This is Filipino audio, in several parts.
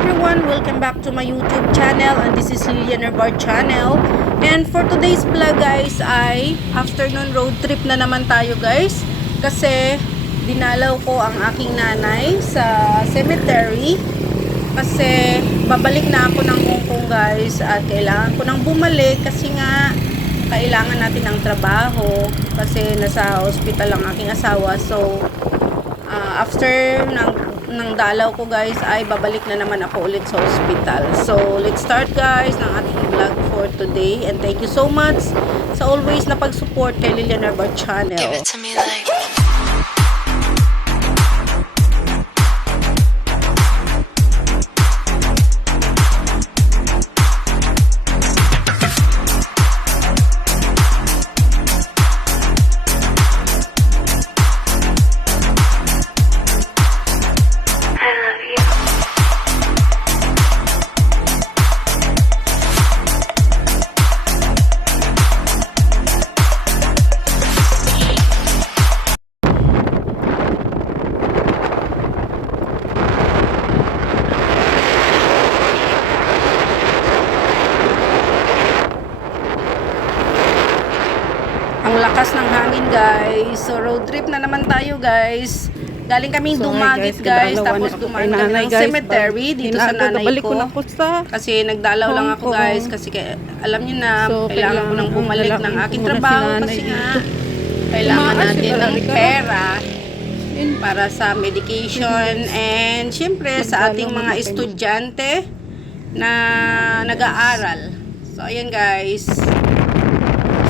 everyone, welcome back to my YouTube channel, and this is Lilian Herbart channel. And for today's vlog guys ay afternoon road trip na naman tayo guys, kasi dinalaw ko ang aking nanay sa cemetery kasi babalik na ako ng Hong Kong guys, at kailangan ko nang bumalik kasi nga kailangan natin ng trabaho kasi nasa hospital ang aking asawa. So after ng dalaw ko guys ay babalik na naman ako ulit sa hospital. So let's start guys ng ating vlog for today, and thank you so much sa always na pag-support kay Lilian Herbart channel. Give it to me like ang lakas ng hangin guys. So road trip na naman tayo guys. Galing kaming Dumagit guys, tapos dumaan kami ng cemetery dito sa nanay ko. Kasi nagdalaw lang ako guys, kasi alam niyo na kailangan ko nang bumalik ng aking trabaho kasi nga kailangan natin ng pera para sa medication and syempre sa ating mga estudyante na nag-aaral. So ayan guys.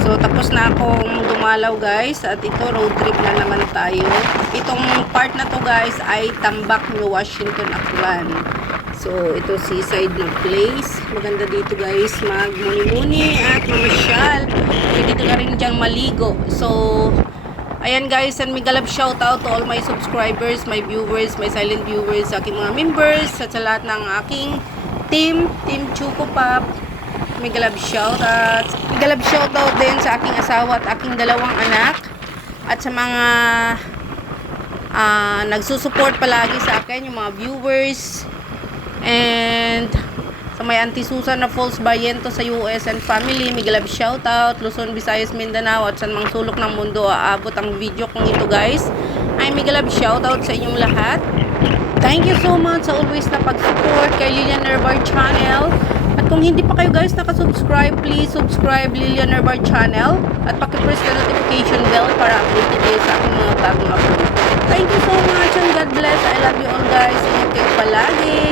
So tapos na akong dumalaw guys, at ito road trip na naman tayo. Itong part na to guys ay Tambak, New Washington, Aklan. So ito seaside na place. Maganda dito guys magmuni-muni at mamasyal. Dito ka rin dyang maligo. So ayan guys, and may galap shoutout to all my subscribers, my viewers, my silent viewers, sa aking mga members, at sa lahat ng aking Team Chuko Pop. May galab shoutout. May galab shoutout din sa aking asawa at aking dalawang anak, at sa mga nagsusupport palagi sa akin, yung mga viewers, and sa may Auntie Susan na Falls Barriento sa US and family. May galab shoutout. Luzon, Visayas, Mindanao, at sa mga sulok ng mundo aabot ang video kong ito guys. Ay may galab shoutout sa inyong lahat. Thank you so much sa always na pag-support kay Lilian Herbart channel. At kung hindi pa kayo guys nakasubscribe, please subscribe Lilian Herbart channel at paki-press the notification bell para updated kayo sa aking mga bagong upload. Thank you so much and God bless. I love you all guys. Ingat kayo palagi.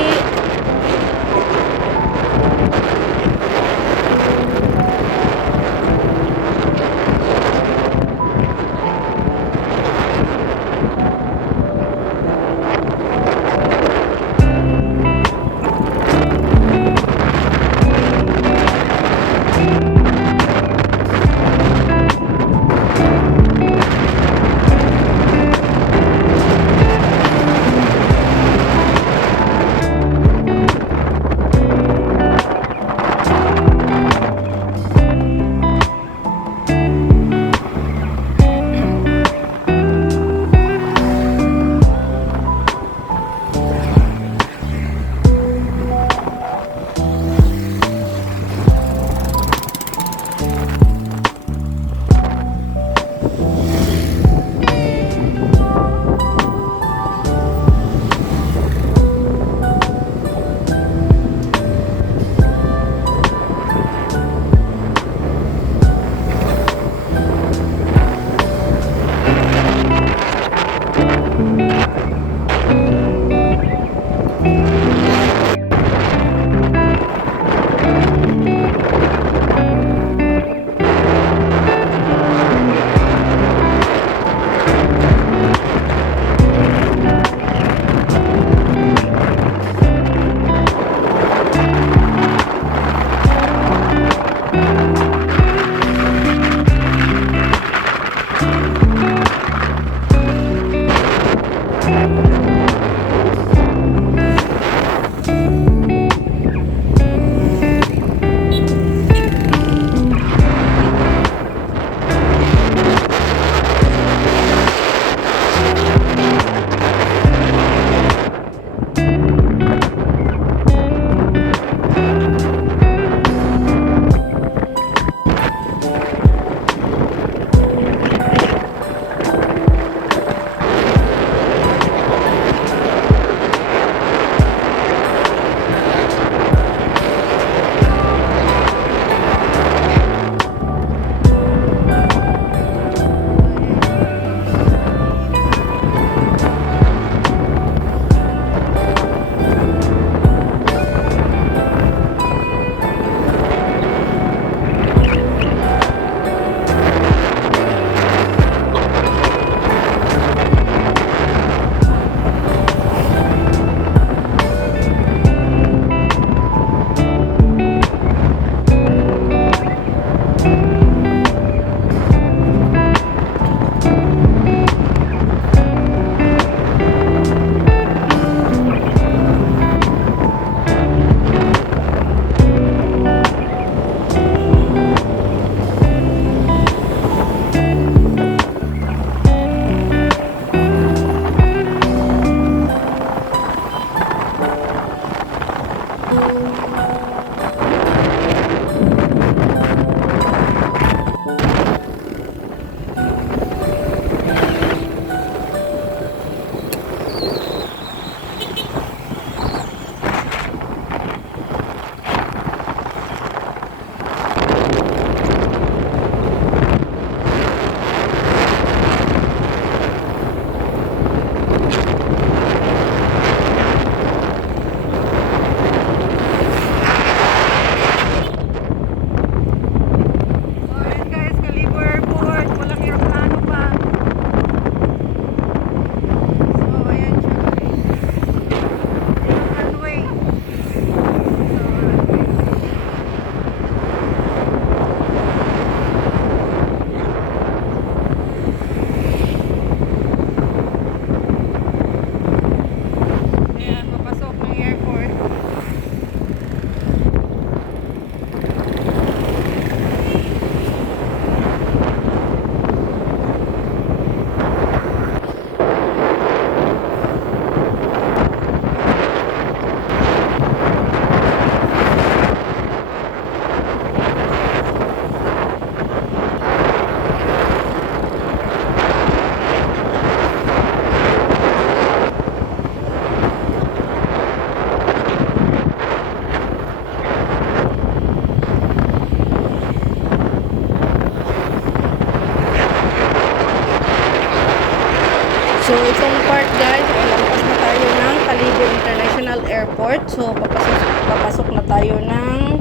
So, itong part guys, lampas na tayo ng Kalibo International Airport. So, papasok na tayo ng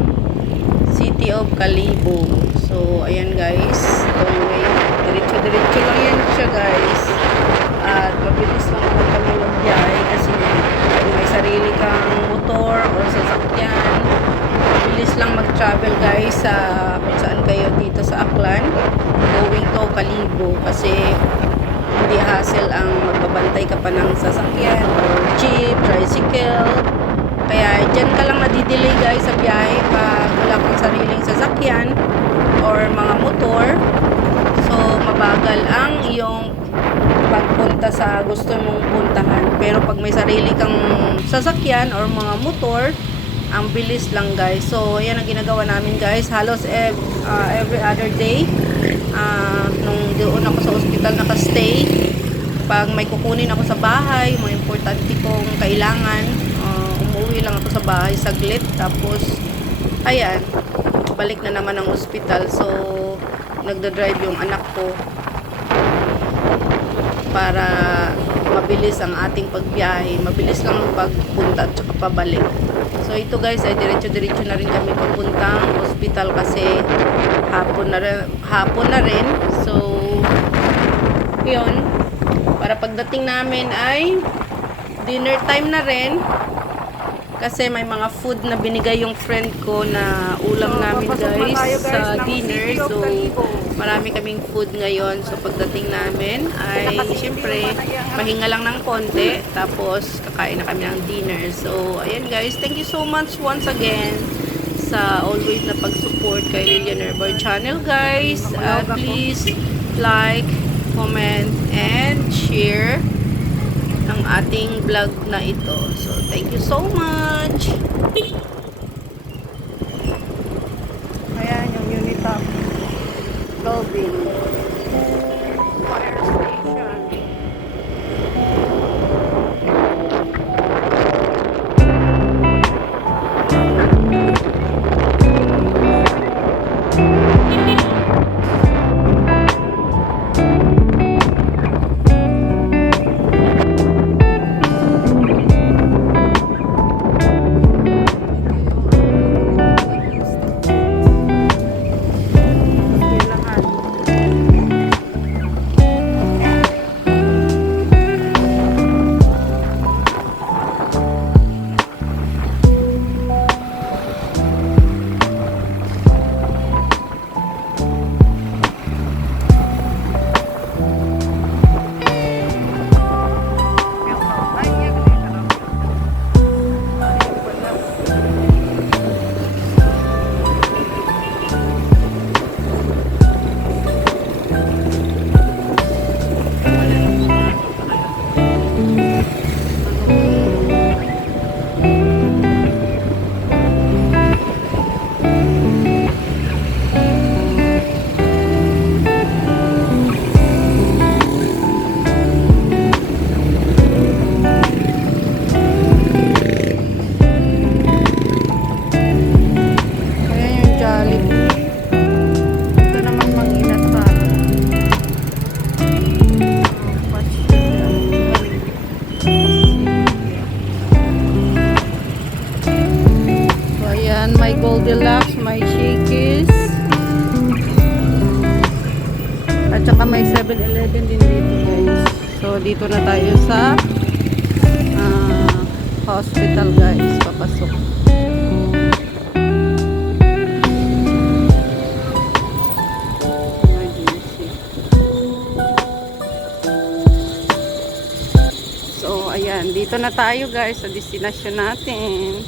City of Kalibo. So, ayan guys. Itong way, diretso-diretso lang yan siya guys. At mabilis lang naman kami magbiyahe kasi kung may sarili kang motor or sasakyan, mabilis lang mag-travel guys sa kung saan kayo dito sa Aklan going to Kalibo kasi hindi hassle ang magbabantay ka pa ng sasakyan or jeep, tricycle. Kaya dyan ka lang nadidelay guys sa biyahe pag wala kang sariling sasakyan or mga motor. So mabagal ang iyong pagpunta sa gusto mong puntahan. Pero pag may sarili kang sasakyan or mga motor, ang bilis lang guys. So yan ang ginagawa namin guys. Halos every other day. Nung doon ako sa ospital nakastay, pag may kukunin ako sa bahay, mga importante kong kailangan, umuwi lang ako sa bahay saglit, tapos ayan, balik na naman ang ospital. So nagda-drive yung anak ko para mabilis ang ating pagbiyahe, mabilis lang ang pagpunta at saka pabalik. So ito guys ay diretso-diretso na rin kami papuntang hospital kasi hapon na rin. So yun, para pagdating namin ay dinner time na rin kasi may mga food na binigay yung friend ko na ulam namin guys sa dinner. So marami kaming food ngayon. So pagdating namin ay syempre pahinga lang ng konti, tapos kakain na kami ng dinner. So ayan guys, thank you so much once again sa always na pag-support kay Lilian Herbal channel guys. Please like, comment, and share ang ating vlog na ito. So thank you so much. Ayan yung Unitop Loving Fire Station. may Goldilocks, may Shakey's. At saka may 7-Eleven din dito guys. So dito na tayo sa hospital guys. Papasok. So ayan, dito na tayo guys sa destination natin.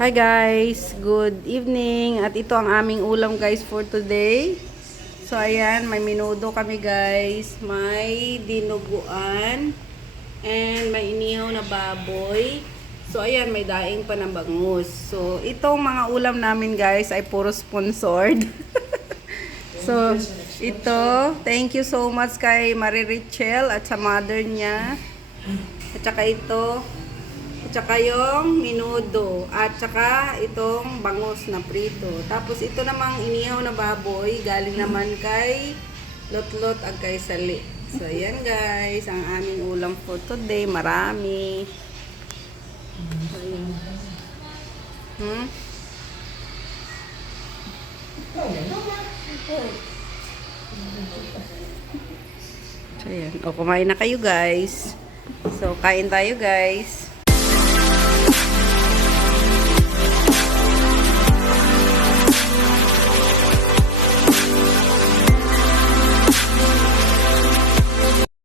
Hi guys, good evening. At ito ang aming ulam guys for today. So ayan, may menudo kami guys, may dinuguan, and may inihaw na baboy. So ayan, may daing pa ng bangus. So itong mga ulam namin guys ay puro sponsored. So ito, thank you so much kay Marie Richel at sa mother niya. At saka ito, at saka yung menudo, at saka itong bangus na prito. Tapos ito namang inihaw na baboy, galing naman kay Lotlot at kay Sali. So ayan guys, ang aming ulam for today, marami. So, So ayan, o kumain na kayo guys. So kain tayo guys.